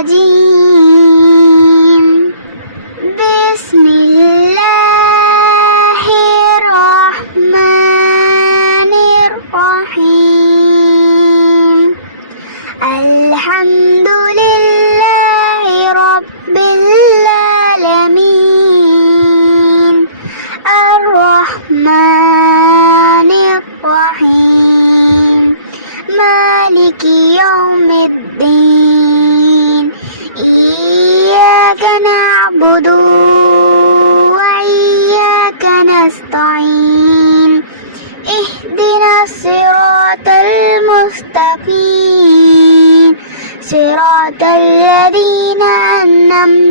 الرجيم. بسم الله الرحمن الرحيم. الحمد لله رب العالمين الرحمن الرحيم مالك يوم الدين. إياك نعبد وإياك نستعين. اهدنا الصراط المستقيم صراط الذين أنعمت